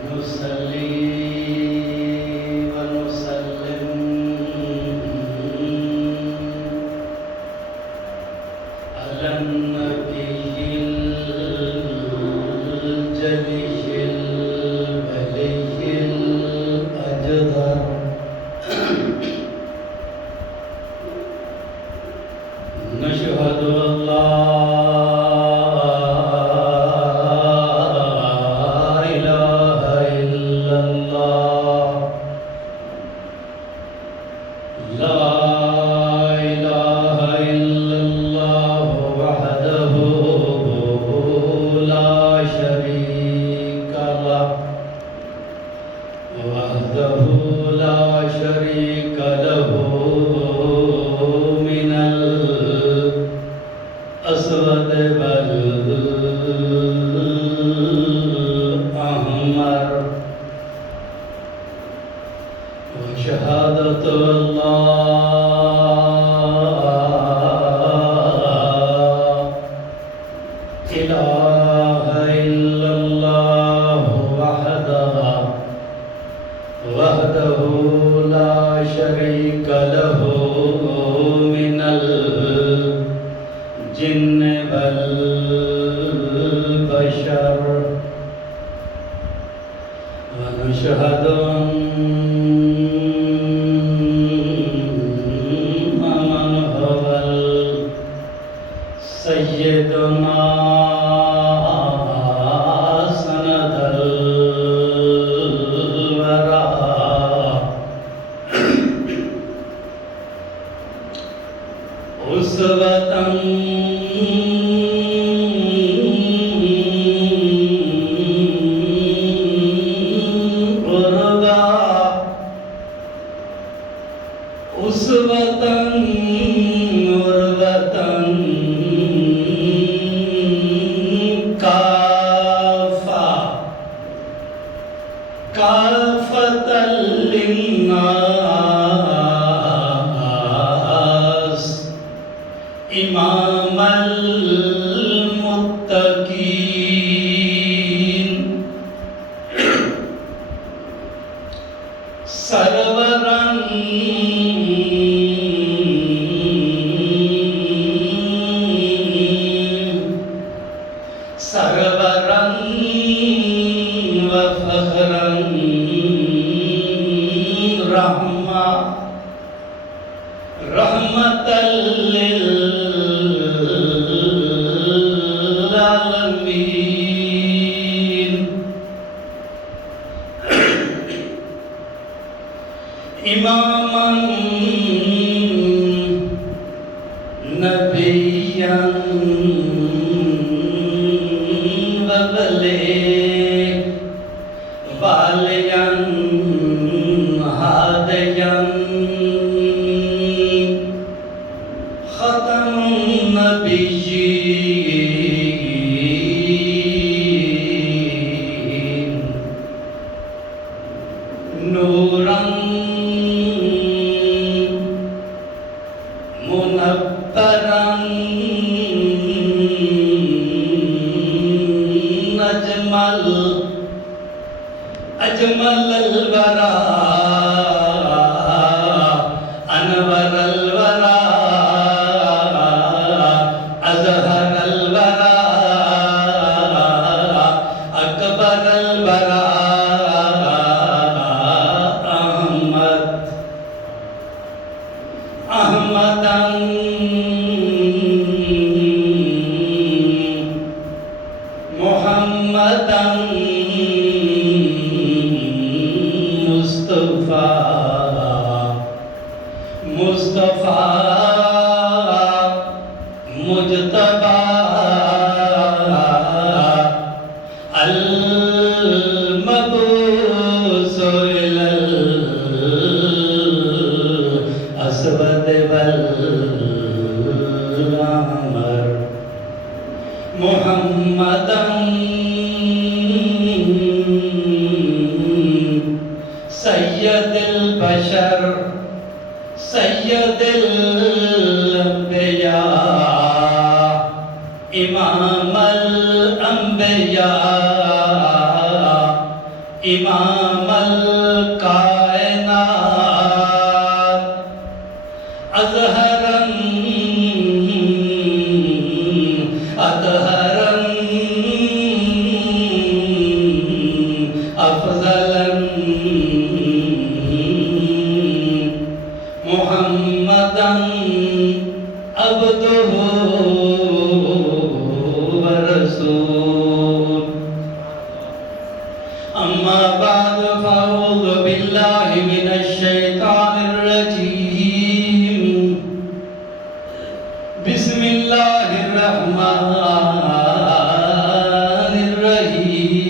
نصلي ونسلم على النبي الجلي الولي الأجدر نشهد أن لا شهادة الله إله إلا الله وحده لا شريك له من الجن والبشر ونشهد سيدنا سند الورى أسوة قربا أسوة كافة للناس إمام المتقين سرورا وفخرا رحمة للعالمين إماما نبيا واليا هاديا ختم النبيين نورا منبرا أجمل الورى أنور الورى أزهر الورى أكبر الورى أحمدا محمدا مصطفى مجتبى امام الکائنات اظہرا اطہرا افضلا محمدا عبدہ ورسول اما بعد فاعوذ باللہ من الشیطان الرجیم بسم اللہ الرحمن الرحیم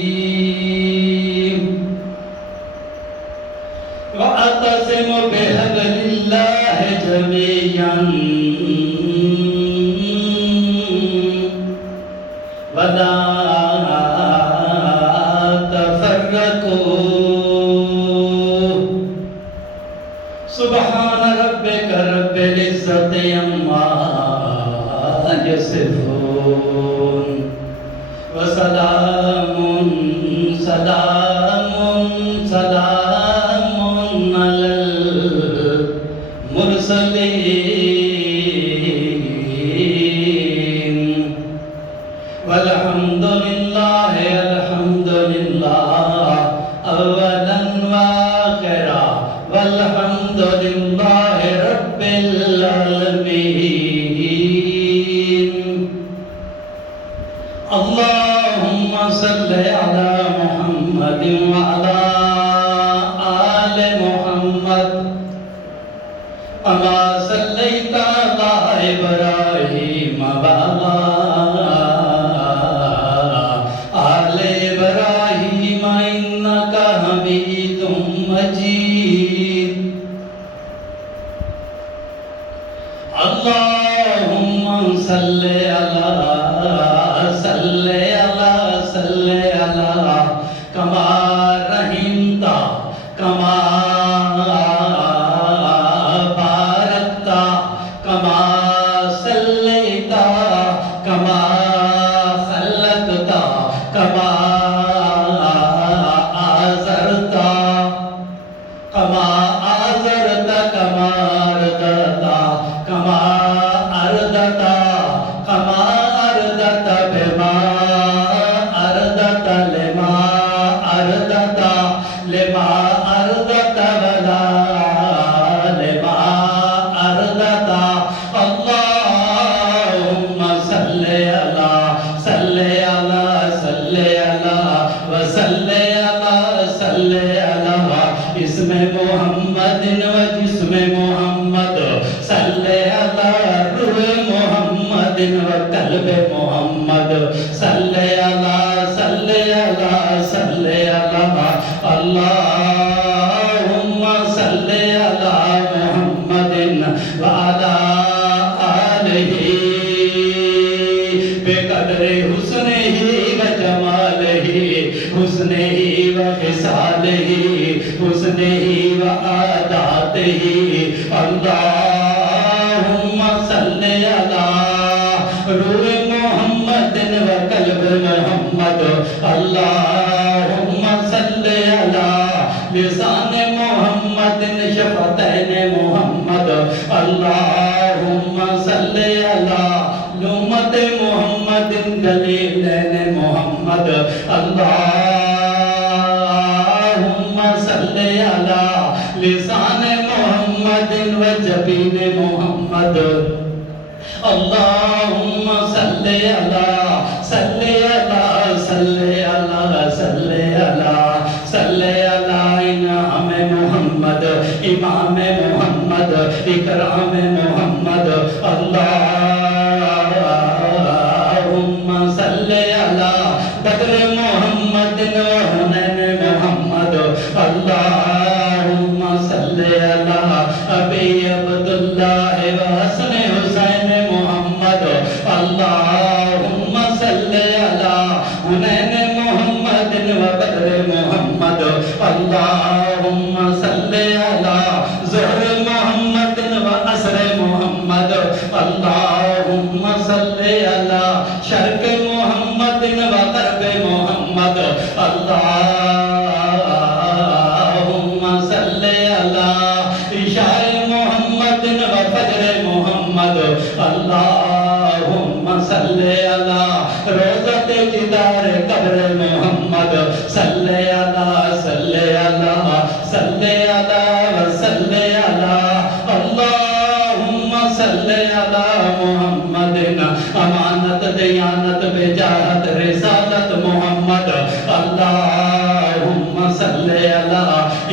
وَأَعْتَصِمُوا بِحَبْلِ اللَّهِ جَمِيعًا وَلَا تَفَرَّقُوا سبحان ربك رب العزة عما يصفون وسلام سلام سلام على المرسلين والحمد لله أولا وآخرا والحمد لله رب العالمين اللهم صل على محمد وعلى آل محمد كما صليت على إبراهيم وعلى آل إبراهيم إنك حميد مجيد اللهم صل على كما رحمت كما باركت كما صليت كما خلقت كما آزرت كما آزرت كما أردت كما أردت كما أردت بما أردت لما أردت لما أردت ولا لما أردت اللهم صل على اسم محمد وجسم محمد صلی على روح محمد وقلب محمد صلی على اللهم صل على محمد وعلى آله بقدر حسنه وجماله حسنه وخصاله حسنه وعاداته اللهم صل على روح محمد وقلب محمد اللهم صل على لسان محمد شفتين محمد اللهم صل على لمة محمد دليلين محمد اللهم صل على لسان محمد وجبين محمد اللهم صل على انعام محمد امام محمد اکرام محمد اللهم صل على بدر محمد وحنین محمد اللهم صل على ابی عبداللہ وحسن حسین محمد اللهم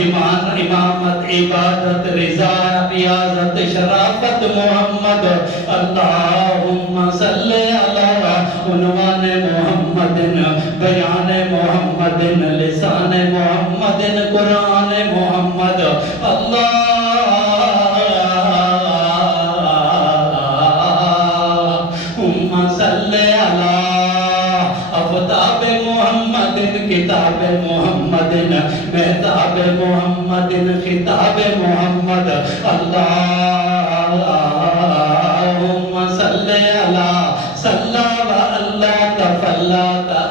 ایمان امامت عبادت رضا ریاضت شرافت محمد اللہم صلی علی عنوان محمد بیان محمد لسان محمد قرآن محمد اللہم صلی علی افتاب محمد کتاب محمد محتاب محمد خطاب محمد اللہم صلی علی صلی و اللہ تفلا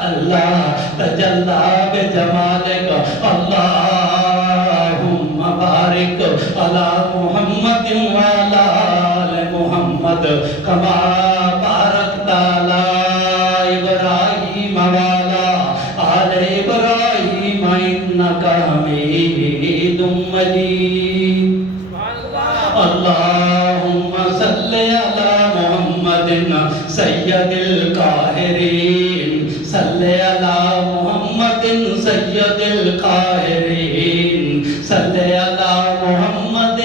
اللہ تجلا بجمالک اللہم بارک علی محمد وعلی آل محمد کما بارکت علی ابراہیم وعلی آل ابراہیم انک حمید مجید اللہم صلی علی محمد سید القاہرین صلی علی محمد سید القاہرین صلی علی محمد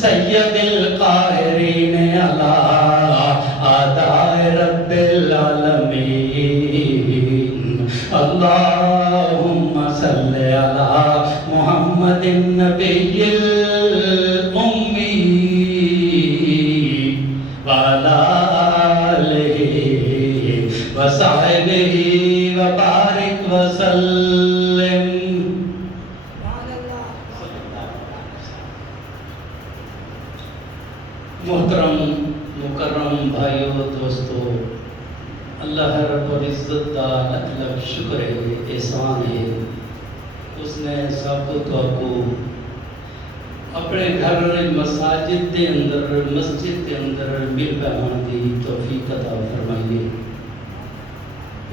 سید القاہرین علی آدائے رب العالمین اللہم صلی علی محمد النبی الأمی وعلی آلہ وصحبہ وبارک وسلم. محترم مکرم بھائیو دوستو، اللہ رب العزت کا لاکھ لاکھ شکر ہے، احسان ہے، اس نے سب کو اپنے گھر مساجد دے اندر مسجد دے اندر مل بیان دی توفیق عطا فرمائیے.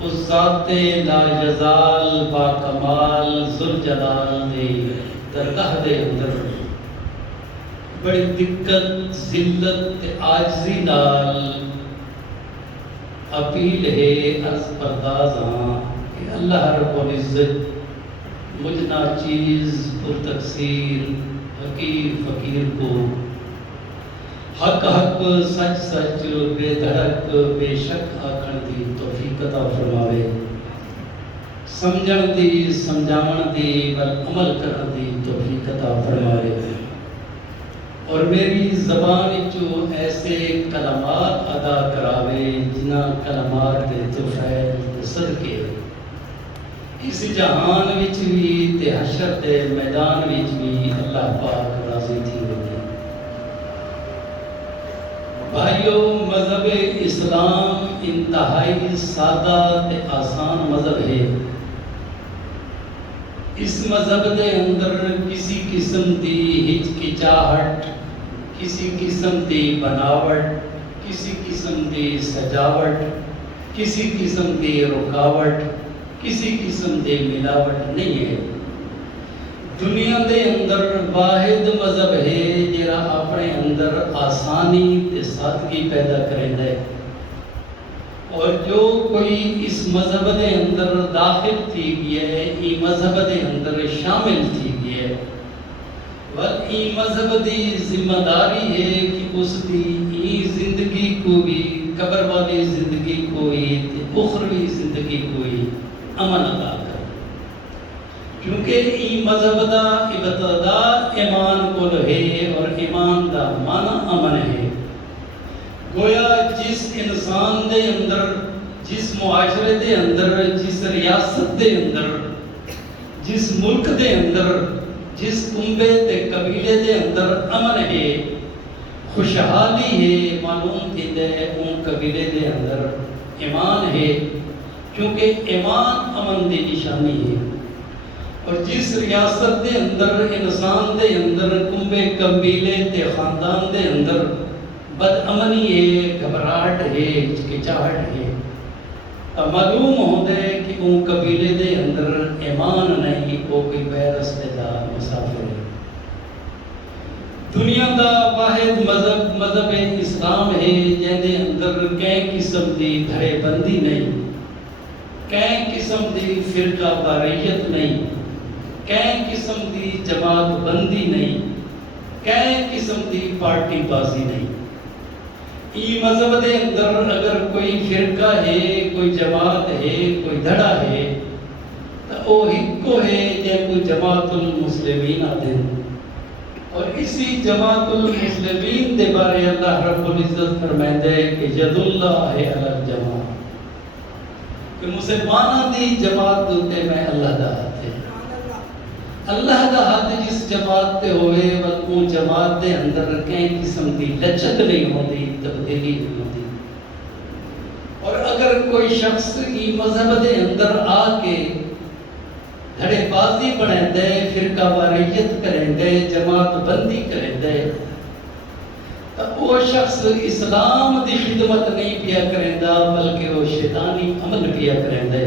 اس ذات لا یزال با کمال ذوالجلال دے درگاہ دے اندر بڑی دقت ذلت تے عاجزی نال اپیل ہے، عرض پرداز ہاں کہ اللہ رب العزت مجھ ناچیز پر تقصیر حقیر فقیر کو حق حق سچ سچ بے دھڑک بے شک آکھن دی توفیق عطا فرماوے، سمجھن دی سمجھاون دی ول عمل کرن دی توفیق عطا فرماوے، اور میری زبان چو ایسے کلمات ادا کراوے جنہ کلمات دے توفیل دے صدقے اس جہان وچ بھی تے حشر دے میدان وچ بھی اللہ پاک راضی تھی ہوگی. بھائیو، مذہب اسلام انتہائی سادہ تے آسان مذہب ہے. اس مذہب دے اندر کسی قسم دی ہچکچاہٹ، کسی قسم دی بناوٹ، کسی قسم دی سجاوٹ، کسی قسم دی رکاوٹ، کسی قسم دے ملاوٹ نہیں ہے. دنیا دے اندر واحد مذہب ہے جڑا اپنے اندر آسانی تے سادگی پیدا کریندا ہے، اور جو کوئی اس مذہب دے اندر داخل تھی گیا ہے، ای مذہب دے اندر شامل تھی گیا ہے، ای مذہب دی ذمہ داری ہے کہ اس دی ای زندگی کو بھی، قبر والی زندگی کو بھی، اخروی زندگی کو بھی امن عطا کر، کیونکہ ای مذہب دا ابتدا ایمان کو ہے، اور ایمان دا معنی امن ہے. گویا جس انسان دے اندر، جس معاشرے دے اندر، جس ریاست دے اندر، جس ملک دے اندر، جس کنبے تے قبیلے دے اندر امن ہے، خوشحالی ہے، معلوم تھیندے ان قبیلے دے اندر ایمان ہے، کیونکہ ایمان امن دی نشانی ہے. اور جس ریاست دے اندر، انسان دے اندر، کنبے قبیلے تے خاندان دے اندر بد امنی ہے، گھبراہٹ ہے، ہچکچاہٹ ہے، تو معلوم ہوتا ہے کہ ان قبیلے دے اندر ایمان نہیں، وہ کوئی بے رستے دا مسافر ہے. دنیا دا واحد مذہب اسلام ہے جن دے اندر کئی قسم دی دھڑے بندی نہیں، کئی قسم دی فرقہ واریت نہیں، کہیں قسم دی جماعت بندی نہیں، کہیں قسم دی پارٹی بازی نہیں۔ ای مذہب دے اندر اگر کوئی فرقہ ہے، کوئی جماعت ہے، کوئی دھڑا ہے تو وہ ہکو ہے جن کو جماعت المسلمین آتے ہیں۔ اور اسی جماعت المسلمین دے بارے اللہ رب العزت فرمائے ہے کہ ید اللہ ہے علی الجماع، کہ مسلمانوں دی جماعت دوتے میں اللہ دا ہاتھ ہے۔ اللہ دا ہاتھ جس جماعت تے ہوئے وہ جماعت دے اندر کہیں قسم دی لچک نہیں ہوتی، تبدیلی نہیں ہوتی۔ اور اگر کوئی شخص ای مذہب دے اندر آ کے دھڑے بازی بنے دے، فرقہ واریت کریں دے، جماعت بندی کریں دے، تو وہ شخص اسلام دی خدمت نہیں پیا کریں دا بلکہ وہ شیطانی عمل پیا کریں دے۔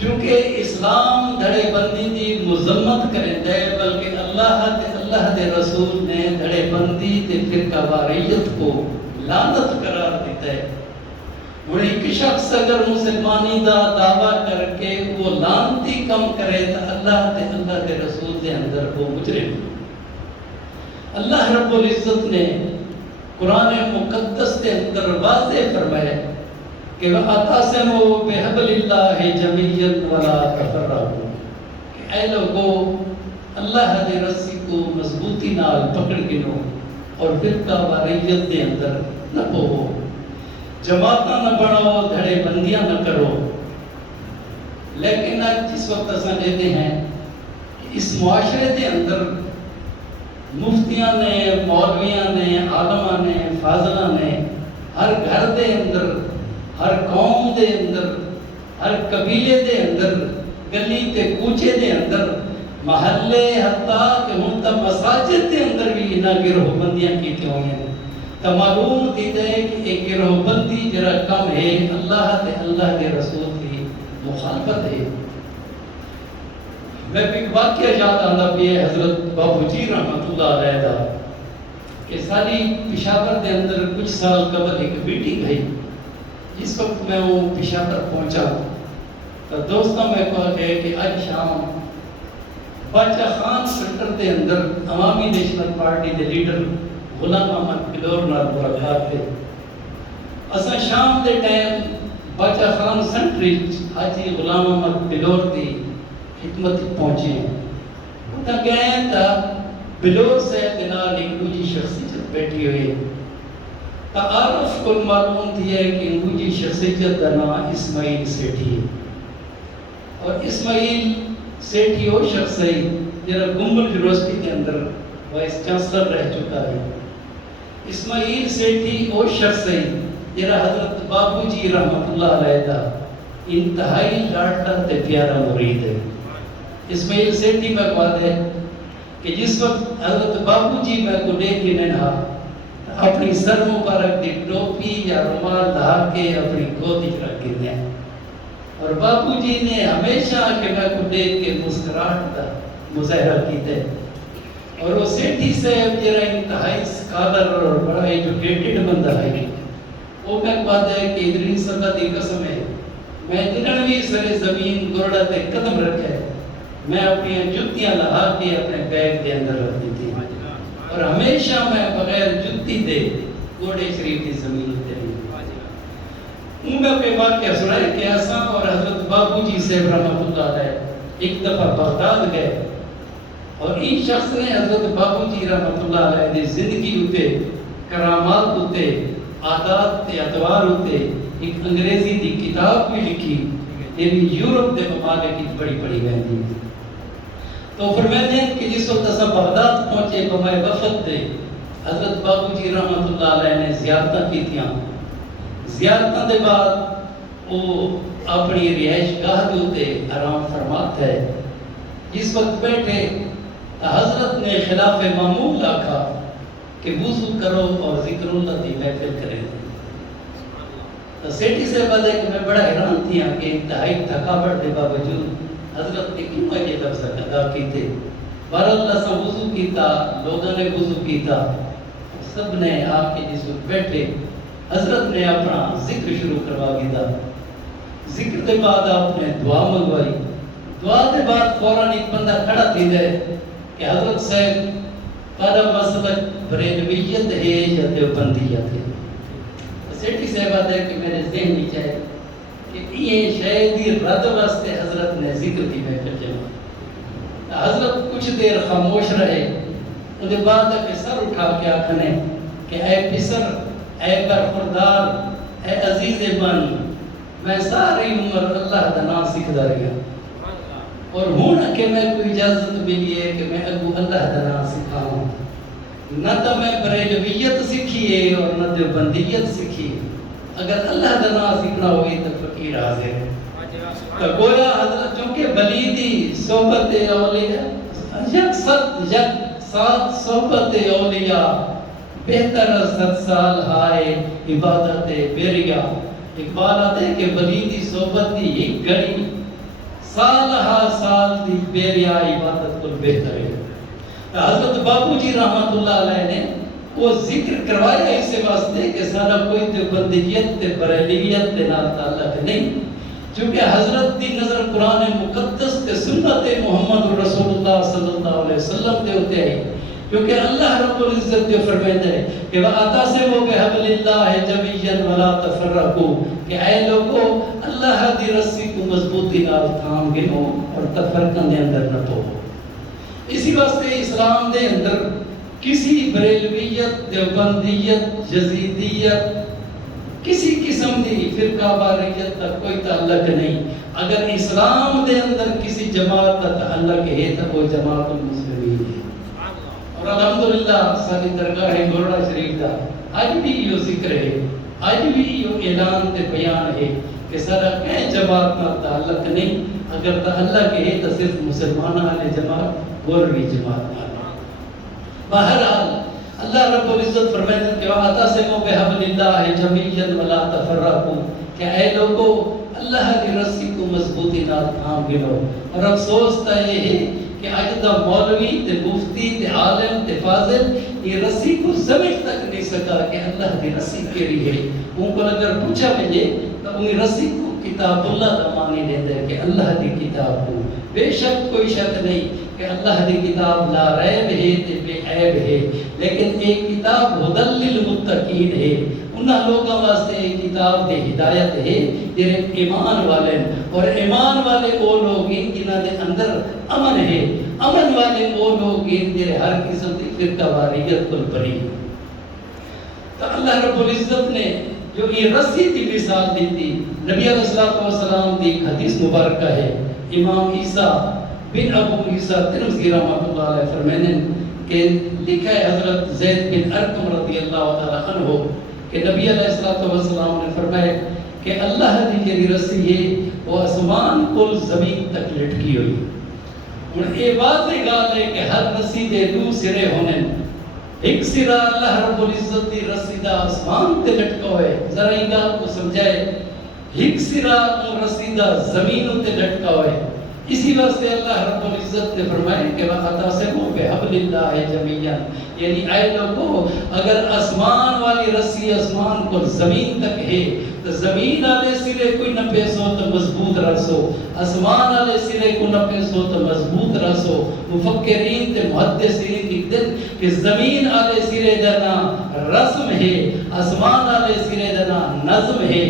چونکہ اسلام دھڑے بندی دی مذمت کریں دے بلکہ اللہ دے رسول نے دھڑے بندی تے فرقہ واریت کو لعنت قرار دیتا ہے۔ اور ایک شخص اگر مسلمانی دا دعویٰ کر کے وہ لعنتی کم کرے تو اللہ دے رسول دے اندر وہ مجرم۔ اللہ رب العزت نے قرآن مقدس کے اندر واضح فرمایا کہ وَاعْتَصِمُوا بِحَبْلِ اللَّهِ جَمِيعًا وَلَا تَفَرَّقُوا، کہ اے لوگو اللہ دے رسی کو مضبوطی نال پکڑ گنو اور فرقہ واریت دے اندر نہ پوو، جماعتاں نہ بڑھاؤ، دھڑے بندیاں نہ کرو۔ لیکن آج جس وقت ایسا لیتے ہیں کہ اس معاشرے دے اندر مفتیاں نے، مولویاں نے، عالماں نے، فاضلاں نے ہر گھر دے اندر، ہر قوم دے اندر، ہر قبیلے دے اندر، گلی تے کوچے دے اندر، محلے حتیٰ کہ ہن تا مساجد دے اندر بھی انہاں گروہ بندیاں کیتے ہوئے ہیں۔ تو معلوم دیتا ہے کہ ایک گروہ بندی جرا کم ہے، اللہ کے رسول کی مخالفت ہے۔ میں ایک واقعہ یاد آتا بھی ہے حضرت بابو جی رحمت اللہ علیہ دا کہ ساری پشاور دے اندر کچھ سال قبل ایک میٹنگ ہے۔ جس وقت میں وہ پشاور پہنچا تو دوستوں میں کہا کہ آج شام باچا خان سینٹر دے اندر عوامی نیشنل پارٹی دے لیڈر غلام احمد بلور نال ملاقات تے اساں شام دے ٹائم باچا خان سینٹر حاجی غلام احمد بلور دی خدمت پہنچے ہیں۔ اتنا گئے تا بلور صاحب دے نال ایک دوجی شخصیت بیٹھی ہوئی، تعارف کو معلوم تھی ہے کہ دوجی شخصیت کا نام اسماعیل سیٹھی ہے، اور اسماعیل سیٹھی وہ شخص ہے جنہا گمبل یونیورسٹی کے اندر وائس چانسلر رہ چکا ہے۔ اسماعیل سیٹھی وہ شخص ہے جنہا حضرت بابو جی رحمت اللہ علیہ دا انتہائی لاڈلا تے پیارا مرید ہے۔ اسماعیل سیٹھی میں بات ہے کہ جس وقت حضرت بابو جی میں کو لے کے نہا اپنی سر مبارک دی ٹوپی یا رومال دھا کے اپنی گودی رکھ کے دیا، اور بابو جی نے ہمیشہ کہ میں کو دیکھ کے مسکراہٹ دا مظاہرہ کیتے، اور وہ سیٹھی صاحب جرا انتہائی سکالر اور بڑا ایجوکیٹڈ بندہ ہے۔ وہ میں بات ہے کہ ادرین صدا دی قسم ہے میں جنہویں سرے زمین گرڑا تے قدم رکھے میں اپنی جتیاں لہا کے اپنے بیگ دے اندر رکھ دی تھی، اور ہمیشہ میں بغیر جتی دے گوڑے شریف کی زمین تے ہوں۔ میں اپنے واقعہ سنائے کہ ایسا اور حضرت بابو جی سے رحمت اللہ علیہ ایک دفعہ بغداد گئے، اور این شخص نے حضرت بابو جی رحمت اللہ علیہ دی زندگی ہوتے، کرامات ہوتے، عادات تے اتوار ہوتے ایک انگریزی دی کتاب بھی لکھی، یہ بھی یورپ دے ممالک کی بڑی بڑی بہنی۔ تو فرمائے ہیں کہ جس وقت اساں بغداد پہنچے بمائے وفد دے حضرت بابو جی رحمت اللہ علیہ نے زیارتاں کی تھیاں، زیارتاں دے بعد وہ اپنی رہائش گاہ دوتے آرام فرمات ہے۔ جس وقت بیٹھے حضرت نے خلاف معمول آکھا کہ وضو کرو اور ذکر اللہ دی محفل کریں۔ تو سیٹھی سے بات ہے کہ میں بڑا حیران تھی کہ انتہائی تھکاوٹ دے باوجود حضرت نے کیوں یہ لفظ ادا کیتے۔ بہرحال سے وضو کیتا، لوگوں نے وضو کیتا، سب نے آپ کے جس وقت بیٹھے حضرت نے اپنا ذکر شروع کروا دیتا۔ ذکر کے بعد آپ نے دعا منگوائی، دعا دے بعد فوراً ایک بندہ کھڑا تھی دے کہ حضرت صاحب تارا مسلک بریلویت ہے یا دیوبندیت ہے؟ سیٹھی صاحبہ دے کہ میرے ذہن میں چاہے کہ یہ شاید رد واسطے حضرت نے ذکر کی محفل جمع. حضرت کچھ دیر خاموش رہے، ان کے بعد کہ سر اٹھا کے آکھنے کہ اے پسر، اے برخوردار، اے عزیز من، میں ساری عمر اللہ دا نام سکھدا رہا اور ہوں کہ میں کوئی اجازت ملی ہے کہ میں اگو اللہ دا نام سکھاؤں. نہ تو میں بریلویت سیکھی ہے اور نہ دیوبندیت سیکھی ہے. اگر اللہ دا نام سیکھنا ہوئی تو فقیر حاضر ہے. تو گویا حضرت چونکہ بلیدی صحبت اولیاء یک سات صحبت اولیاء بہتر از 7 سال ہائے عبادت بیریا. اقبال آتے ہیں کہ بلیدی صحبت دی ایک گھڑی سال ہا سال دی بیریا عبادت کو بہتر ہے. حضرت بابو جی رحمت اللہ علیہ نے وہ ذکر کروایا اس واسطے کہ سارا کوئی دیوبندیت تے بریلویت تے نال تعلق نہیں، چونکہ حضرت دی نظر قرآن مقدس تے سنت محمد رسول اللہ صلی اللہ علیہ وسلم دے ہوتے ہیں. کیونکہ اللہ رب العزت جو فرماتا ہے کہ وَاعْتَصِمُوا بِحَبْلِ اللَّهِ جَمِيعًا وَلَا تَفَرَّقُوا، کہ اے لوگو اللہ دی رسی کو مضبوطی نال تھام گنو اور تفرقہ دے اندر نہ پو. اسی واسطے اسلام دے اندر کسی بریلویت، دیوبندیت، یزیدیت، کسی قسم دی فرقہ واریت کا کوئی تعلق نہیں. اگر اسلام دے اندر کسی جماعت کا تعلق ہے تو وہ جماعت المسلمین ہے. اور الحمدللہ ساری درگاہ گورڑا شریف دا آج بھی یہ ذکر ہے، آج بھی یہ اعلان تے بیان ہے کہ سارا کہیں جماعت کا تعلق نہیں. اگر تعلق ہے تو صرف مسلمانہ والے جماعت گوروی جماعت نال. بہرحال اللہ رب العزت فرماتے ہیں کہ وَاعْتَصِمُوا بِحَبْلِ اللَّهِ جَمِيعًا وَلَا تَفَرَّقُوا، کہ اے لوگو اللہ کی رسی کو مضبوطی نال تھام گنو. اور افسوس تا یہ ہے کہ آج دا مولوی تے مفتی تے عالم تے فاضل یہ رسی کو سمجھ تک نہیں سکا کہ اللہ کی رسی کیڑی ہے. ان کو اگر پوچھا مجھے تو ان رسی کو کتاب اللہ دا معنی دیتا ہے کہ اللہ کی کتاب کو. بے شک کوئی شک نہیں کہ اللہ کی کتاب لا ریب ہے تے بے عیب ہے، لیکن ایک کتاب ہدی للمتقین ہے. انہاں لوگوں واسطے ایک کتاب دی ہدایت ہے جنہیں ایمان والے، اور ایمان والے وہ لوگ ہیں جنہاں دے اندر امن ہے. امن والے وہ لوگ ہیں جنہیں ہر قسم کی فرقہ واریت کو بری. تو اللہ رب العزت نے جو یہ رسی کی مثال دی تھی، نبی علیہ الصلوۃ والسلام کی حدیث مبارکہ ہے. امام عیسیٰ بن ابو عیسیٰ ترمذی رحمۃ اللہ علیہ فرماتے ہیں کہ لکھا ہے حضرت زید بن ارقم رضی اللہ تعالی عنہ کہ نبی علیہ الصلوۃ والسلام نے فرمایا کہ اللہ کی جو رسی ہے وہ آسمان کو زمین تک لٹکی ہوئی. اور یہ واضح گال ہے کہ ہر رسی دے دو سرے ہونے. ایک سرا اللہ رب العزت دی رسی دا آسمان تے لٹکا ہوئے. ذرا یہ گال کو سمجھائے. ایک سرا رسی دا زمین تے لٹکا ہوئے. اسی واسطے اللہ رب العزت نے فرمایا کہ وَاعْتَصِمُوا بِحَبْلِ اللَّهِ جَمِيعًا، یعنی اے لوگو اگر آسمان والی رسی آسمان کو زمین تک ہے تو زمین والے سرے کوئی نہ پیسو تو مضبوط رسو، آسمان والے سرے کو نہ پیسو تو مضبوط رسو. مفکرین تے محدثین لکھتے ہیں کہ زمین والے سرے دا نام رسم ہے، آسمان والے سرے دا نام نظم ہے.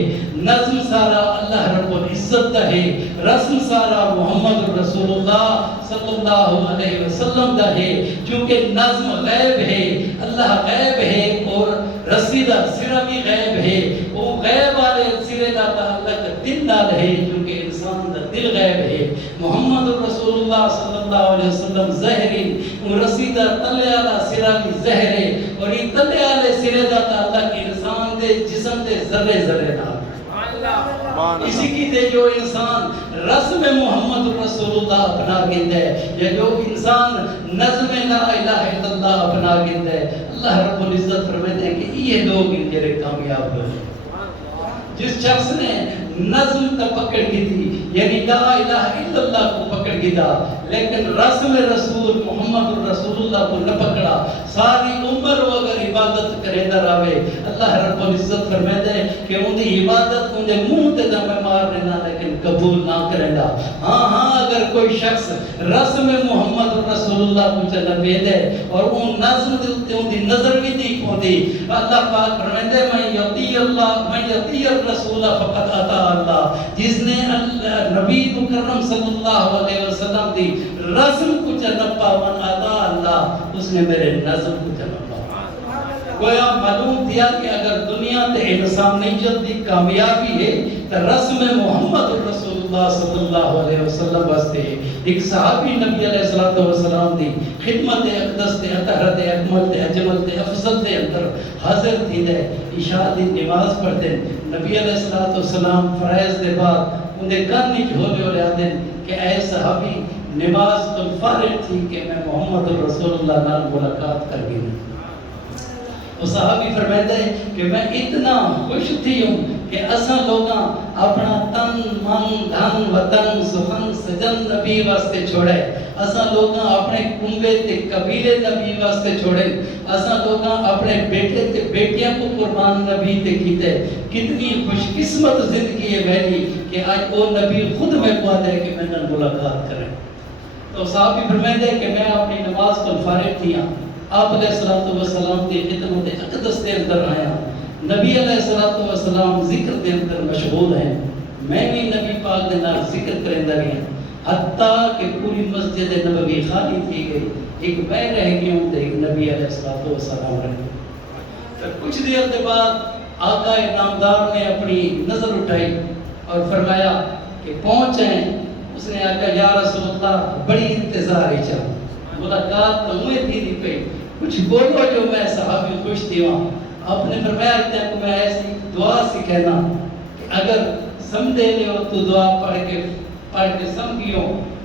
نظم سارا اللہ رب العزت دا ہے، رسم سارا محمد رسول اللہ صلی اللہ علیہ وسلم دا ہے. چونکہ نظم غیب ہے، اللہ غیب ہے، اور رسی دا سرا بھی غیب ہے. وہ غیب والے سرے دا تعلق دل نال ہے، چونکہ انسان دا دل غیب ہے. محمد رسول اللہ صلی اللہ علیہ وسلم ظاہری، رسی دا تلے والا سرا بھی ظاہر ہے، اور یہ تلے والے سرے دا تعلق انسان دے جسم دے ذرے ذرے نال. اسی کی تے جو انسان رسم محمد رسول اللہ اپنا گندا ہے، یا جو انسان نظم لا الہ الا اللہ اپنا گندا ہے، اللہ رب العزت فرماتے ہیں کہ یہ لوگ ان کے کامیاب ہوئے. جس شخص نے نظم تا پکڑ گئی یعنی لا الہ الا اللہ کو پکڑ گیا لیکن رسم رسول محمد رسول اللہ کو نہ پکڑا ساری عمر وہ اگر عبادت کرے در آوے اللہ رب العزت فرمائے دے کہ ان دی عبادت ان دے منہ تے دم مار دینا لیکن قبول نہ کرے دا ہاں اگر کوئی شخص رسم محمد رسول اللہ کو چلا پہ دے اور ان نظم دے ان دی نظر بھی دی پوندی اللہ پاک فرمائے دے من یطیع الرسول فقط اطاع اللہ جس نے نبی مکرم صلی اللہ علیہ وسلم دی رسم کو چنپا من اطاع اللہ اس نے میرے نظم کو چنپا گویا معلوم دیا کہ اگر دنیا تے انسان نیت دی کامیابی ہے تو رسم محمد رسول اللہ صلی اللہ علیہ وسلم واسطے ایک صحابی نبی علیہ الصلوۃ والسلام دی خدمت اقدس تے اطہرت اکمل تے اجمل تے افضل دے اندر حاضر تھی دے عشاء دی نماز پڑھتے نبی علیہ الصلوۃ والسلام فرائض دے بعد ان دے کان نہیں جھولے ہو رہے دن کہ اے صحابی نماز تو فارغ تھی کہ میں محمد رسول اللہ نال ملاقات کر گئی وہ صحابی فرماتے ہیں کہ میں اتنا خوش تھی ہوں کہ اساں لوگاں اپنا تن من دھن وطن سخن سجن نبی واسطے چھوڑے اساں لوگاں اپنے کنبے تے قبیلے نبی واسطے چھوڑے اساں لوگاں اپنے بیٹے تے بیٹیاں کو قربان نبی تے کیتے کتنی خوش قسمت زندگی ہے میری کہ آج وہ نبی خود میں کو دے کہ میں نال ملاقات کرے تو صحابی فرماتے ہیں کہ میں اپنی نماز کو فارغ تھی آپ علیہ السلام کی خدمت اقدس کے اندر آیا نبی علیہ السلام ذکر کے اندر مشغول ہیں میں بھی نبی پاک دے نال ذکر کریندا رہیا حتیٰ کہ پوری مسجد نبوی خالی تھی گئی ایک میں رہ گیا ہوں تو ایک نبی علیہ السلام رہ گیا پھر کچھ دیر کے بعد آقا نامدار نے اپنی نظر اٹھائی اور فرمایا کہ پہنچیں اس نے آقا یا رسول اللہ بڑی انتظار ہے چاہ ملاقات تو میں تھی پہ کچھ بولو جو میں صحابی خوش تھی وہاں آپ نے فرمایا کہ میں ایسی دعا سکھینا کہ اگر سمجھے لے ہو تو دعا پڑھ کے سمجھیو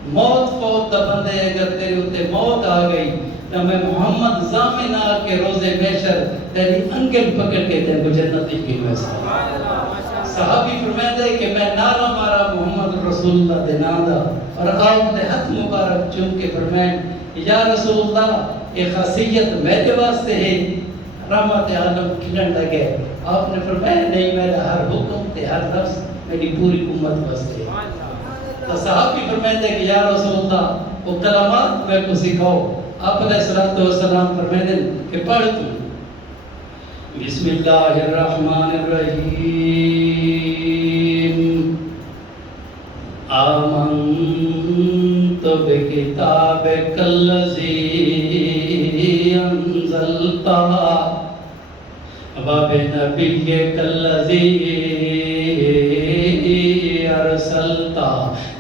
موت فوت دا بندے اگر تیرے ہوتے موت آ گئی تو میں محمد زامن آ کے روز محشر تیری انگل پکڑ کے تیرے کو جنت کی میں صحابی فرمائے دے کہ میں نعرہ مارا محمد رسول اللہ دے نادا اور آپ دے ہاتھ مبارک چوم کے فرمائے یا رسول اللہ یہ خاصیت میرے واسطے ہے رحمت عالم کھلن لگے آپ نے فرمایا نہیں میرا ہر حکم تے ہر لفظ میری پوری امت واسطے تو صحابی فرماتے کہ یا رسول اللہ وہ کلمات میں کو سکھاؤ آپ علیہ السلام فرماتے کہ پڑھ تو بسم اللہ الرحمن الرحیم آمنت بکتابک الذی انزلتا وبنبیک الذی ارسلتا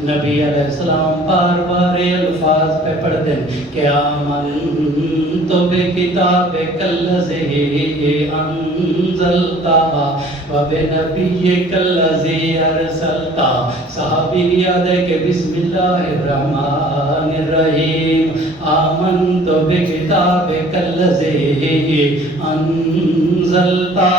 نبی علیہ السلام بار بار الفاظ پہ پڑھتے ہیں کہ آمنت بکتابک الذی انزلتا وبنبیک الذی ارسلتا صحابی بھی یاد ہے کہ بسم اللہ الرحمن الرحیم آمنت بکتابک الذی انزلتا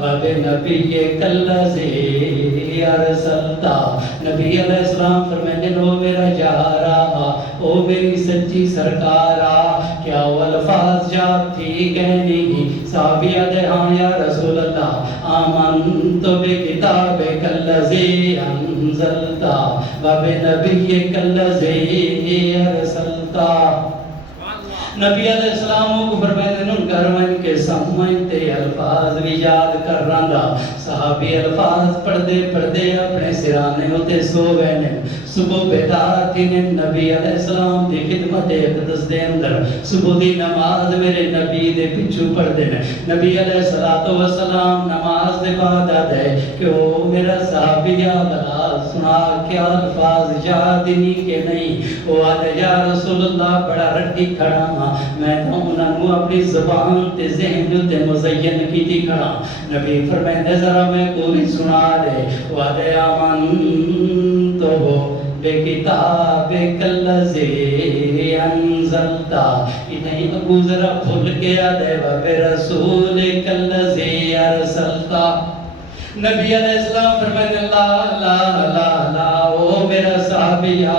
وبنبیک الذی ارسلتا نبی علیہ السلام فرماتے ہیں او میرا یارا او میری سچی سرکارا کیا وہ الفاظ جات تھی کہنی صحابیہ دے ہاں یا رسول اللہ آمنت بکتابک الذی انزلتا وبنبیک الذی ارسلتا نبی علیہ السلام کو فرمائے ان کرمن کے سمجھتے الفاظ بھی یاد کر رہا صحابی الفاظ پڑھتے پڑھتے اپنے سرانے ہوتے سو گئے صبح بیدار تھی نبی علیہ السلام دی خدمت اقدس دے اندر صبح دی نماز میرے نبی دے پچھو پڑھتے ہیں نبی علیہ السلام نماز دے بعد آدھے کہ او میرا صحابیہ بلال سنا کیا الفاظ یاد نہیں کہ نہیں وہ آدھے یا رسول اللہ بڑا رٹی کھڑا میں تو انہوں نے اپنی زبان تے ذہن جو تے مزین کی تھی کھڑا نبی فرمائے ذرا میں کوئی سنا دے وعدے آمن تو بکتابک الذی انزلتا اتنی ابو ذرا بھول کے آدھے وبرسولک الذی ارسلتا نبی علیہ السلام فرمانے لا لا لا لا او میرا صحابیہ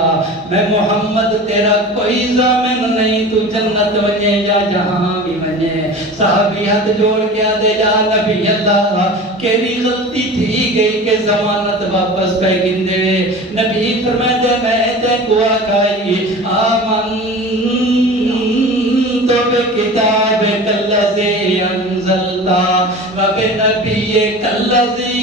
میں محمد تیرا کوئی ضامن نہیں، تو جنت ونجے یا جہاں بھی ونجے۔ صحابی ہاتھ جوڑ کے آدھے جا نبی اللہ کیری غلطی تھی گئی کہ ضمانت واپس پہ گندے۔ نبی فرمائے دے میں تے کو آکائی آمن تو بکتابک اللذی انزلتا وبنبیک اللذی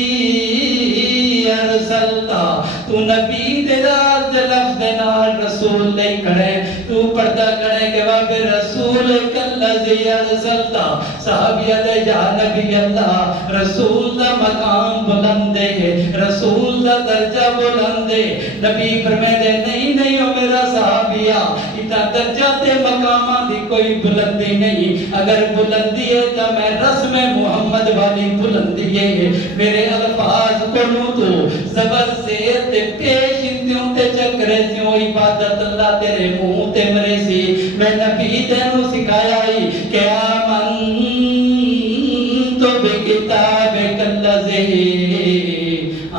ارسلتا۔ تو نبی دیدار دے لفظ دینا رسول نہیں کھڑے، تو پردہ کھڑے کہ واب رسول کاللذی ارسلتا۔ صحابیہ دے جا نبی اللہ رسول دا مقام بلندے، رسول دا درجہ بلندے۔ نبی فرمائے دے نہیں نہیں او میرا صحابیہ اتنا درجہ تے مقامہ دی کوئی بلندی نہیں، اگر بلندی ہے تو میں رسم محمد والی بلندی ہے۔ میرے الفاظ کو نو تو زبر سے تے پیش انتیوں تے چکرے سیوں عبادت اللہ تیرے منہ تے مرے سی۔ میں نبی تینوں سکھایا ہی کہ آمن تو بکتابک اللذی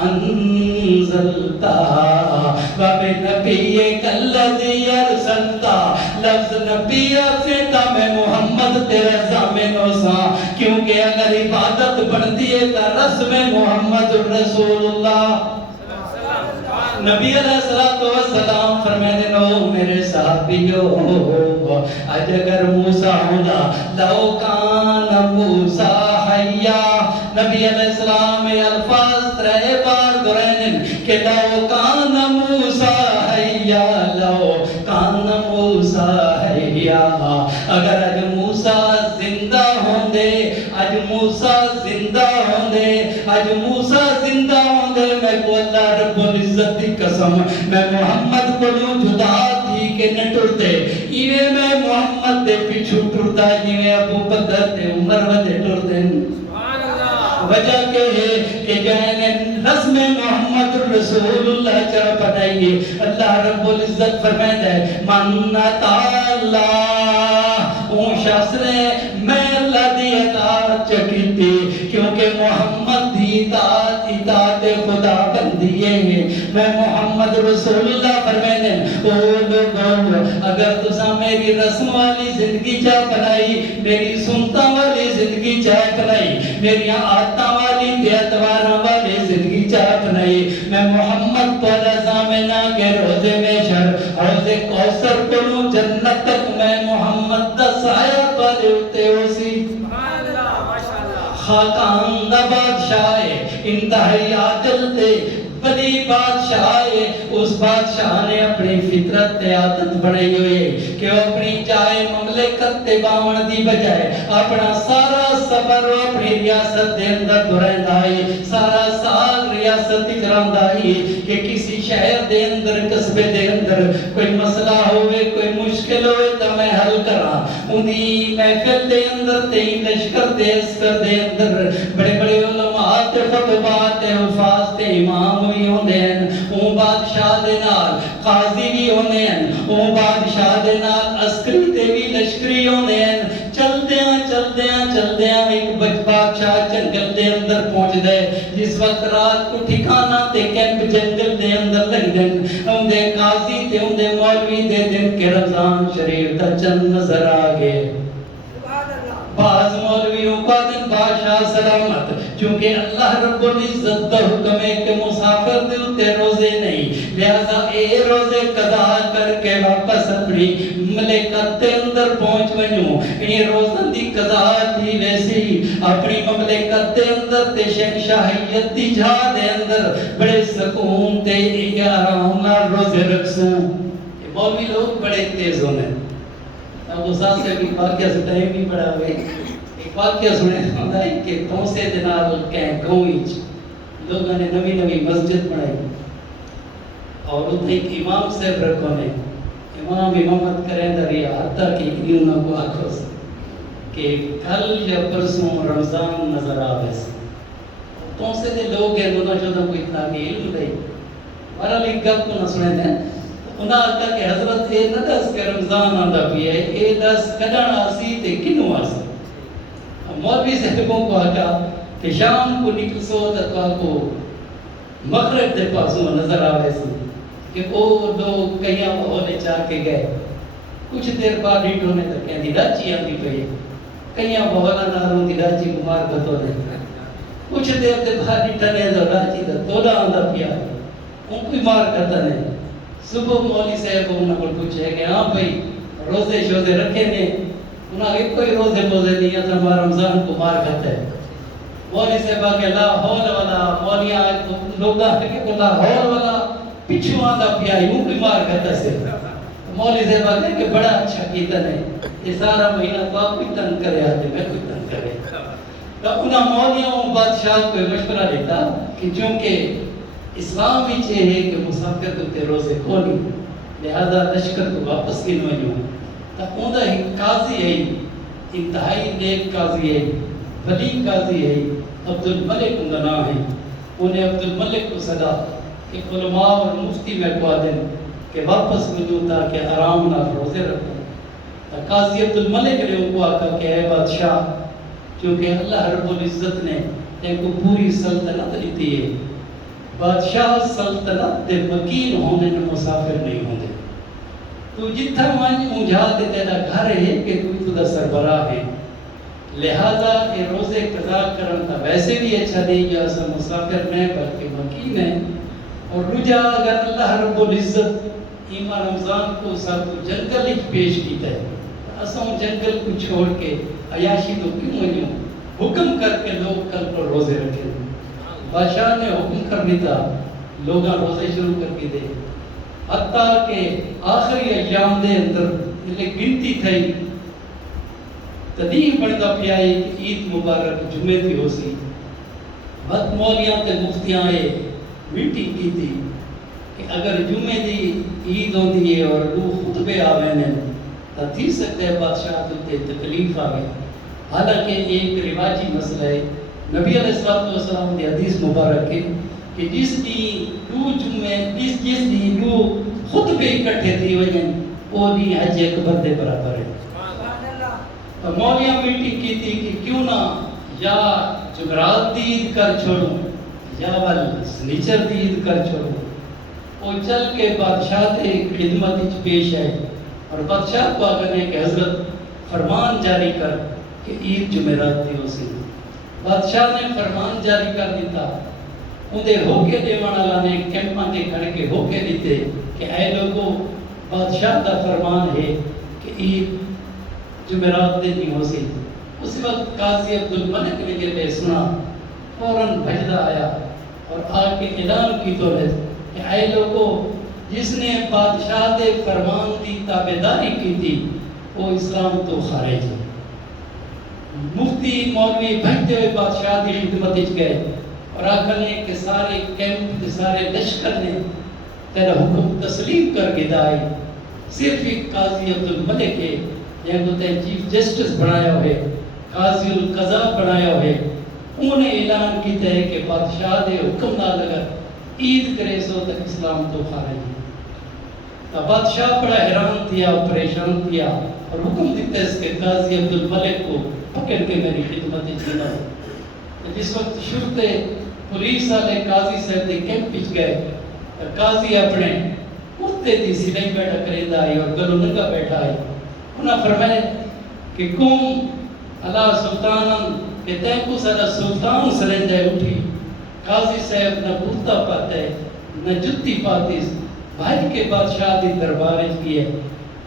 انزلتا وبنبیک اللذی ارسلتا۔ لفظ نبی سے تا میں محمد تیرے ضامنوں سا، کیونکہ اگر عبادت بڑھتی ہے تا رسم محمد رسول اللہ۔ نبی علیہ السلام فرمائے نو میرے صحابیو اج اگر موسیٰ ہوندا لو کان موسیٰ حیا۔ نبی علیہ السلام الفاظ ترے بار دورین کہ لو کان موسیٰ حیا لو کان موسیٰ حیا۔ اگر اج موسیٰ زندہ ہوندے، اج موسیٰ زندہ ہوندے، اج موسیٰ زندہ ہوندے، میں کو اللہ رب العزت دی قسم میں محمد کو جدا تھی کہ نہ ٹرتے، ایویں میں محمد دے پیچھو ٹرتا جیویں ابو بکر تے عمر ودے ٹردے۔ وجہ کہ ہے کہ جہاں رسم محمد رسول اللہ چرا پڑھائیے، اللہ رب العزت فرمائے دے من تعالی اون شخص نے میں اللہ دی اطاعت چکیتی، کیونکہ محمد دی اطاعت خدا بندی ہے۔ میں محمد رسول اللہ فرمائے او لوگوں اگر تسا میری رسم والی زندگی چاہ بنائی، میری سنتا والی زندگی چاہ بنائی، میری عادتاں والی دیتواراں والی زندگی چاہ بنائی، میں محمد پر ضامنہ کے روزے میں شر حوض کوثر کو جنت تک میں محمد دا سایہ پر اٹھتے ہو سی۔ خاقان دا بادشاہ انتہائی عادل تے بڑی بادشاہ ہے، اس بادشاہ نے اپنی فطرت تے عادت بنائی ہوئی کہ وہ اپنی چاہے مملکت تے باون دی بجائے اپنا سارا سفر اپنی ریاست دے اندر دوریندا ہے، سارا سال ریاست اجراندا ہے کہ کسی شہر دے اندر قصبے دے اندر کوئی مسئلہ ہوئے کوئی مشکل ہوئے تو میں حل کراں۔ انہی محفل دے اندر تے لشکر دے اسکر دے اندر بڑے بڑے علماء تے خطبات تے حفاظ تے امام ہوئی ہوندے ہیں، اون بادشاہ دے نال قاضی بھی ہوندے ہیں، اون بادشاہ دے نال عسکری تے بھی لشکری ہوندے ہیں۔ چلدیاں ایک بادشاہ جنگل دے اندر پہنچ دے، جس وقت رات کو ٹھکانہ تے کیمپ جنگل دے اندر لگ دن، ان دے قاضی تے ان دے مولوی دے دن کے رمضان شریف دا چند نظر آگے۔ بعض مولویوں کا دن بادشاہ سلامت، چونکہ اللہ رب العزت دا حکم ہے کہ مسافر دے اتے روزے نہیں، لہذا اے روزے قضا کر کے واپس اپنی مملکت دے اندر پہنچ ونیوں۔ اے روزن دی قضا تھی ویسی اپنی مملکت دے اندر تے شہنشاہیت دی جا دے اندر بڑے سکون تے آرام نال روزے رکھسوں۔ مولوی لوگ بڑے تیز ہونے، اب اساس سے بھی واقعہ سے ٹائم بھی بڑا ہوئے، ایک واقعہ سنے ہوتا ہے کہ تونسے دنال کہیں گوئیچ لوگوں نے نوی نوی مسجد بنائی اور اتنے ایک امام صاحب رکھو نے امام امامت کریں دریا حتیٰ کہ انہوں کو آکھو سے کہ کل یا پرسوں رمضان نظر آوے سے تونسے دے لوگ ہیں انہوں نے کوئی اتنا کہ علم دے بہرحال ایک گپ کو نہ سنے دیں، انہاں آتا کہ حضرت اے نہ دس کہ رمضان آندہ بھی ہے، اے دس کڈن آسی تے کنوں آسی۔ مولوی صاحبوں کو آکا کہ شام کو نکل سو تتوا کو مغرب دے پاسوں نظر آوے سی کہ وہ لوگ کئیاں بہولے چاہ کے گئے. کچھ دیر بعد ڈیٹوں نے تو کہہ دی راچی آتی پئی کئیاں بہولا ناروں دی راچی کمار بتو نے. کچھ دیر دے بعد ڈیٹا نے تو راچی دا تولا آندہ پیا ان کوئی مار کرتا نے. صبح مولی صاحب انہوں کو پوچھے کہ ہاں بھائی روزے شوزے رکھے نے. انہوں نے کوئی روزے موزے نہیں ہے ہمارا رمضان کو مار کرتا ہے. مولی صاحب کہ لا حول والا مولیاں لوگ کہ لا حول والا پچھو آندہ پیا ہی ان کوئی مار کرتا سے. مولی صاحب کہتے کہ بڑا اچھا کیتن ہے یہ سارا مہینہ تو آپ کوئی تنگ کرے آتے میں کوئی تنگ کرے. تو انہوں مولیوں بادشاہ کو مشورہ دیتا کہ چونکہ اسلام ہی ہے کہ مسافر تو تے روزے کھولی لہذا لشکر کو واپس گن ونجو. تو اوندا ہی قاضی ہے انتہائی نیک قاضی ہے ولی قاضی ہے عبد الملک اندا نام ہے. انہیں عبد الملک کو صدا کہ علماء اور مفتی میں کو دیں کہ واپس ونجو تاکہ آرام نہ روزے رکھوں. تو قاضی عبد الملک نے ان کو آکا کہ اے بادشاہ کیونکہ اللہ رب العزت نے ایک پوری سلطنت دیتی ہے. بادشاہ سلطنت دے مکین ہونے میں مسافر نہیں ہوندے. تو جتھا مان اونجھا دے تیرا گھر ہے کہ کوئی تو دا سربراہ ہے. لہذا یہ روزے قضا کرن تا ویسے بھی اچھا نہیں جو ایسا مسافر نہیں بلکہ مکین ہے. اور رجا اگر اللہ رب العزت ایمان رمضان کو سب کو جنگل ایک پیش کیتا ہے اساں جنگل کو چھوڑ کے عیاشی تو کیوں ونجو حکم کر کے لوگ کل کو روزے رکھے. بادشاہ نے حکم کر دیتا لوگاں روزے شروع کر کے دے حتیٰ کہ آخری ایام دے اندر یہ گنتی تھی تدیم بڑھتا پیا کہ عید مبارک جمعے تھی ہو سی. بد مولیاں تے مفتیاں میٹنگ کی تھی کہ اگر جمعے دی عید ہوتی ہے اور دو خطبے آوے نے تو تھی سکتے ہیں بادشاہ تو تے تکلیف آوے. حالانکہ ایک رواجی مسئلہ ہے. نبی علیہ السلام کی حدیث مبارک ہے کہ جس دی دو جمعے جس دی دو خطبے اکٹھے تھی وجہ وہ دی حج اکبر دے برابر ہے. تو مولیاں میٹنگ کی تھی کہ کیوں نہ یا جمعرات دی عید کر چھوڑوں یا ول سنیچر دی عید کر چھوڑوں. وہ چل کے بادشاہ تے خدمت پیش آئے اور بادشاہ کو آگنے کہ حضرت فرمان جاری کر کہ عید جمعرات دی ہو سی. بادشاہ نے فرمان جاری کر دیتا. اندے ہوکے دیوان اللہ نے کیمپاں کے کھڑے کے ہوکے دیتے کہ اے لوگوں بادشاہ کا فرمان ہے کہ عید جمعرات دن نہیں ہو سی. اس وقت قاضی عبد الملک نے جب سنا فوراً بھجدہ آیا اور آ کے اعلان کی تو ہے کہ اے لوگوں جس نے بادشاہ دے فرمان دی تابعداری کی تھی وہ اسلام تو خارج ہے. مفتی مولوی بھجتے ہوئے بادشاہ کی خدمت گئے اور آکھنے کہ سارے کیمپ سارے لشکر نے تیرا حکم تسلیم کر کے دائی. صرف ایک قاضی عبد الملک ہے جن کو تے چیف جسٹس بنایا ہوئے قاضی القضاء بنایا ہوئے انہوں نے اعلان کیتا ہے کہ بادشاہ دے حکم نہ لگا عید کرے سو تک اسلام تو خارج ہے. تو بادشاہ بڑا حیران تھیا پریشان تھیا اور حکم دیتا ہے اس کے قاضی عبد الملک کو پکڑ کے میری خدمت جینا. جس وقت شروع پولیس والے قاضی صاحب کے کیمپ پچ گئے قاضی اپنے کتے دی سلائی بیٹھا کریندہ آئی اور گلو نگا بیٹھا آئی. انہاں فرمائے کہ قوم اللہ سلطانن کہ تین کو سارا سلطان سرنجہ اٹھی. قاضی صاحب نہ کرتا پاتا ہے نہ جتی پاتی بھائی کے بادشاہ دی دربار کی ہے.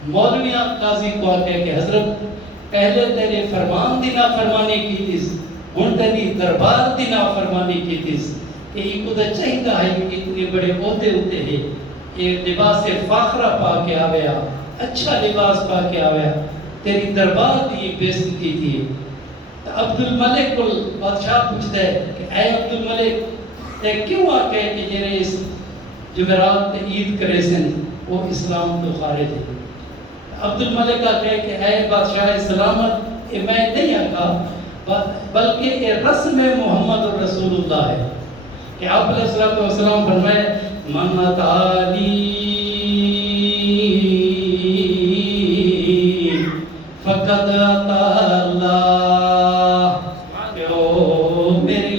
مولویاں قاضی کو آکے کہ حضرت پہلے تیرے فرمان دی نافرمانی کی تیس ہن تیری دربار دی نافرمانی کی تیس کہ یہ خود چاہیدہ ہے کہ اتنے بڑے عہدے ہوتے ہیں یہ لباس فاخرہ پا کے آویا اچھا لباس پا کے آویا تیری دربار دی بےزتی کی تھی. تو عبد الملک کو بادشاہ پوچھتا ہے کہ اے عبد الملک تے کیوں آکے کہ جنہیں اس جمعرات تے عید کرے سن وہ اسلام تو خارج ہے. عبد الملک کا کہے کہ اے بادشاہ سلامت یہ میں نہیں آکا بلکہ یہ رسم محمد رسول اللہ ہے کہ آپ علیہ السلام فرمائے من اتانی فقد اتا اللہ کہ او میری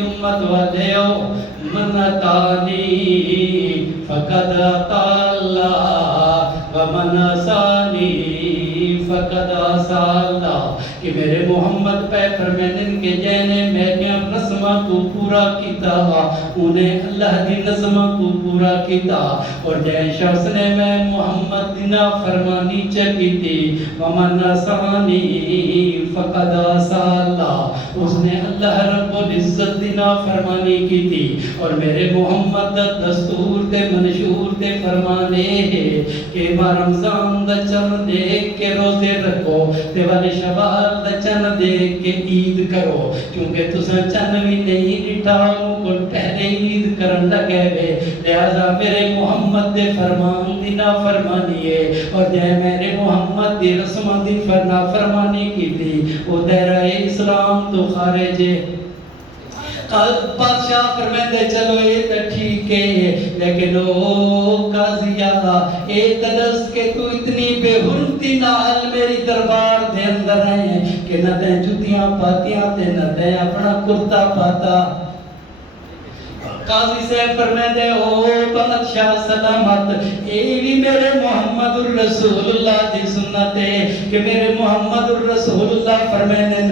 فقد قال ومن عصانی فقد عصى اللہ، کہ میرے محمد پہ فرمائن کہ جینے میرے رسمہ کو پورا کیتا انہیں اللہ دی نظم کو پورا کیتا، اور جے شخص نے میں محمد دی نافرمانی چکی تھی ومن عصانی فقد عصى اللہ، اس نے اللہ رب العزت دی نافرمانی کی تھی۔ اور میرے محمد دا دستور تے منشور تے فرمانے ہے کہ ماہ رمضان دا چند دیکھ کے روزے رکھو تے والے شوال دا چند دیکھ کے عید کرو، کیونکہ تساں چند بھی نہیں ڈٹھا کو پہلے عید کرن لگے وے، لہذا میرے محمد دے فرمان دی نافرمانی ہے، اور جے میرے محمد دی رسماں دی نافرمانی کی تھی وہ دائرہ اسلام تو خارج ہے۔ بادشاہ فرمائے چلو یہ تو ٹھیک ہے، لیکن او قاضیا اے تدس کہ تو اتنی بے حرمتی نال میری دربار دے اندر آئے کہ نہ تے جتیاں پاتیاں تے نہ تے اپنا کرتا پاتا۔ قاضی سے فرمائے او بادشاہ سلامت، اے بھی میرے محمد الرسول اللہ دی سنت ہے کہ میرے محمد الرسول اللہ فرمائے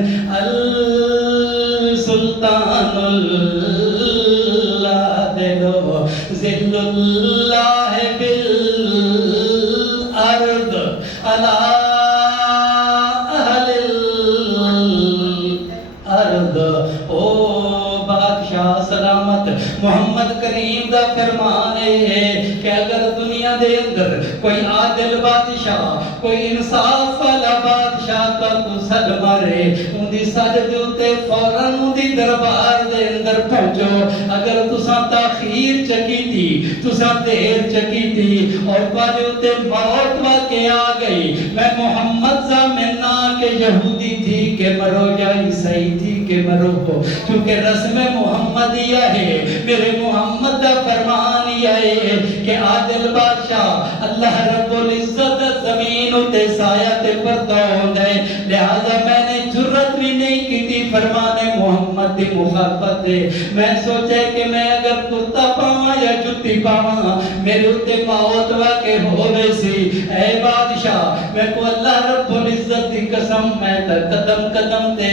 سلطان اللہ دلو ذل اللہ بالارض علی اہل الارض۔ او بادشاہ سلامت، محمد کریم دا فرمان ہے کہ اگر دنیا دے اندر کوئی عادل بادشاہ، کوئی انصاف والا بادشاہ تو سد مارے ان دی سد دوتے فوراً ان دی دربار دے اندر پہنچو۔ اگر تساں تاخیر چکی تھی، تساں دیر چکی تھی اور پانے ہوتے موت واقع آ گئی، میں محمد زامنہ کہ یہودی تھی کہ مرو یا عیسائی تھی کہ مرو ہو، کیونکہ رسم محمدیہ ہے، میرے محمد دا فرمان یہ ہے کہ عادل بادشاہ اللہ رب العزت زمین تے سایہ تے پردہ ہوندہ ہے، لہذا میں نے جرت بھی نہیں کی تھی فرمان محمد دی مخالفت ہے۔ میں سوچے کہ میں اگر کرتا پاواں یا جتی پاواں میرے اتے موت واقع ہوئے سی، اے بادشاہ میں کو اللہ رب العزت دی قسم میں تر قدم قدم تے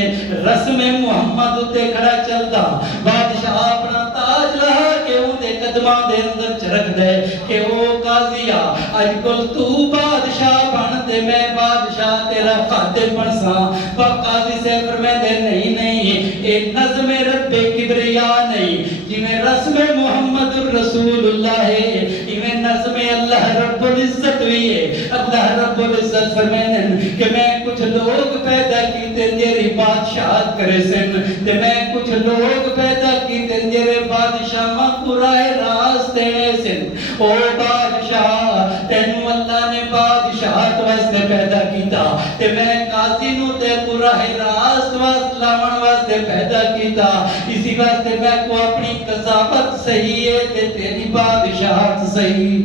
رسم محمد اتے کھڑا چلتا، بادشاہ اپنا تاج لہا کہ ان دے قدمہ دے اندر چرک دے کہ او قاضیہ آج کل تو بادشاہ بن دے میں بادشاہ تیرا خاتم بنسا۔ قاضی سے فرمائے دے نہیں نہیں ایک نظم رب کبریاء نہیں، جنہیں رسم محمد الرسول اللہ ہے، انہیں نظم اللہ رب العزت ہوئی ہے۔ اللہ رب العزت فرمائے کہ میں کچھ لوگ پیدا کیتے جیری بادشاہت کرے سن، تے میں کچھ لوگ پیدا کیتے جیرے بادشاہ ماں قرآن راست دینے سن۔ او بادشاہ تینو اللہ نے بادشاہت واسطے پیدا کیتا، تے میں قاضی نو تے قرآن راست واسطے لاون واسطے پیدا کیتا، اسی واسطے میں کو اپنی قضاوت صحیح ہے تے تیری بادشاہت صحیح۔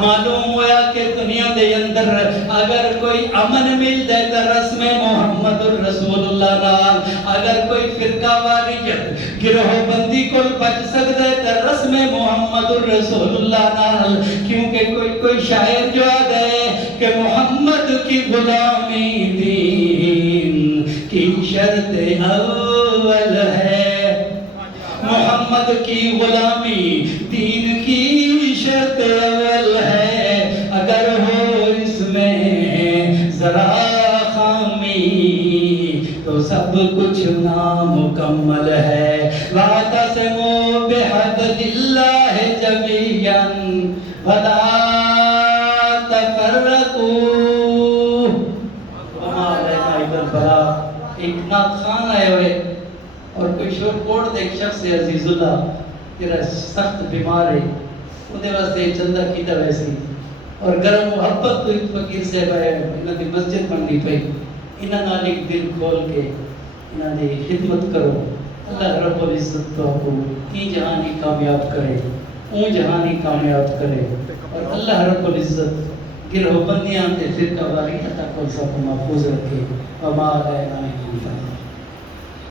معلوم ہوا کہ دنیا دے اندر اگر کوئی امن مل جائے تو رسم محمد الرسول اللہ نال، اگر کوئی فرقہ واریت گروہ بندی کو بچ سکتا ہے تو رسم محمد الرسول اللہ نال، کیونکہ کوئی شاعر جو آدھا ہے کہ محمد کی غلامی دین کی شرط اول ہے، محمد کی غلامی دین کی شرط اول ہے، اگر ہو اس میں ذرا خامی تو سب کچھ نامکمل ہے۔ وَاعْتَصِمُوا بِحَبْلِ اللَّهِ جَمِيعًا وَلَا تَفَرَّقُوا۔ ایک نات خان آئے ہوئے اور کوئی شور کوڑ دے ایک شخص ہے عزیز اللہ تیرا سخت بیمار ہے، انہیں واسطے چندہ کیتا ویسی اور گرم محبت تو ایک فقیر سے بھائی انہاں دی مسجد بننی پئی، انہاں نال ایک دل کھول کے انہاں دی خدمت کرو، اللہ رب العزت تو آپ کو کی جہانی کامیاب کرے، اون جہانی کامیاب کرے، اور اللہ رب العزت گروہ بندیاں تے فرقہ واریت تک کو سب محفوظ رکھے۔ وما علینا الا البلاغ۔